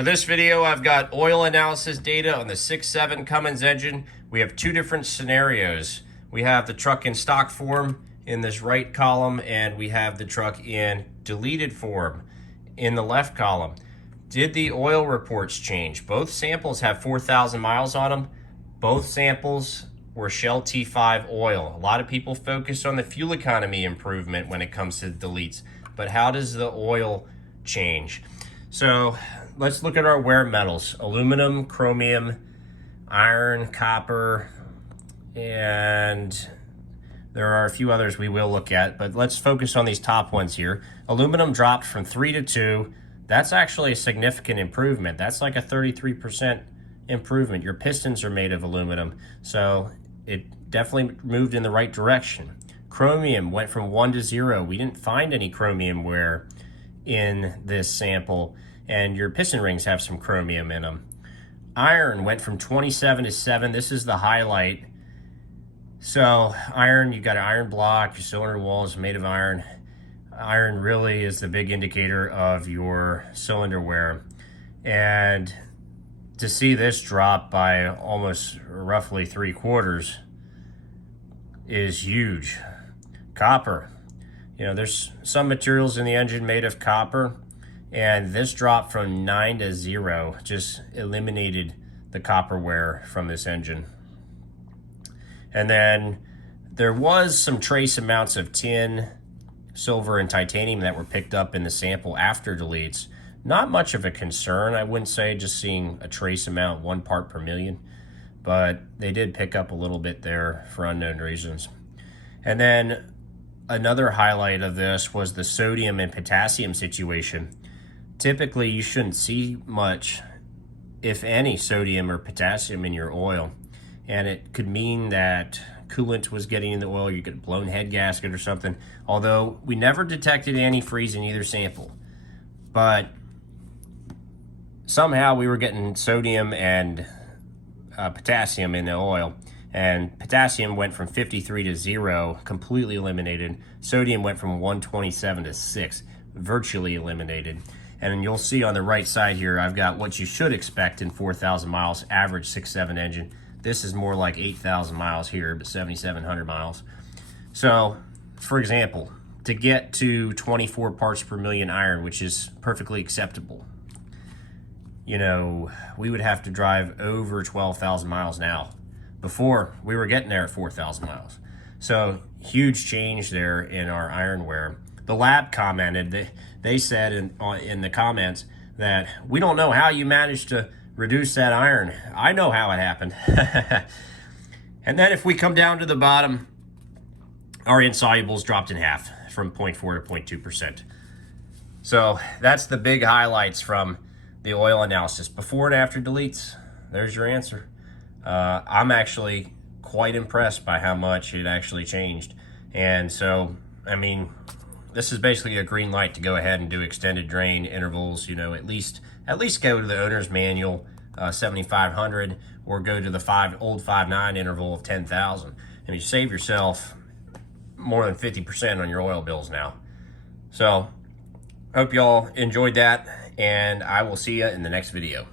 For this video, I've got oil analysis data on the 6.7 Cummins engine. We have two different scenarios. We have the truck in stock form in this right column, and we have the truck in deleted form in the left column. Did the oil reports change? Both samples have 4,000 miles on them. Both samples were Shell T5 oil. A lot of people focus on the fuel economy improvement when it comes to deletes, but how does the oil change? So let's look at our wear metals: aluminum, chromium, iron, copper, and there are a few others we will look at, but let's focus on these top ones here. Aluminum dropped from 3 to 2. That's actually a significant improvement. That's like a 33% improvement. Your pistons are made of aluminum, so it definitely moved in the right direction. Chromium went from 1 to 0. We didn't find any chromium wear in this sample, and your piston rings have some chromium in them. Iron went from 27 to 7. This is the highlight. So iron, you got an iron block, your cylinder wall is made of iron. Iron really is the big indicator of your cylinder wear. And to see this drop by almost roughly 3/4 is huge. Copper, you know, there's some materials in the engine made of copper, and this drop from 9 to 0 just eliminated the copper wear from this engine. And then there was some trace amounts of tin, silver, and titanium that were picked up in the sample after deletes. Not much of a concern, I wouldn't say, just seeing a trace amount, 1 part per million, but they did pick up a little bit there for unknown reasons. And then another highlight of this was the sodium and potassium situation. Typically, you shouldn't see much, if any, sodium or potassium in your oil. And it could mean that coolant was getting in the oil, you get a blown head gasket or something. Although we never detected antifreeze in either sample. But somehow we were getting sodium and potassium in the oil. And potassium went from 53 to 0, completely eliminated. Sodium went from 127 to 6, virtually eliminated. And you'll see on the right side here, I've got what you should expect in 4,000 miles, average 6.7 engine. This is more like 8,000 miles here, but 7,700 miles. So, for example, to get to 24 parts per million iron, which is perfectly acceptable, you know, we would have to drive over 12,000 miles now. Before, we were getting there at 4,000 miles. So, huge change there in our iron wear. The lab commented, they said in the comments that we don't know how you managed to reduce that iron. I know how it happened. And then if we come down to the bottom, our insolubles dropped in half from 0.4 to 0.2%. So that's the big highlights from the oil analysis. Before and after deletes, there's your answer. I'm actually quite impressed by how much it actually changed. And so, I mean, this is basically a green light to go ahead and do extended drain intervals, you know, at least go to the owner's manual 7,500 or go to the old 5.9 interval of 10,000. And you save yourself more than 50% on your oil bills now. So hope y'all enjoyed that, and I will see you in the next video.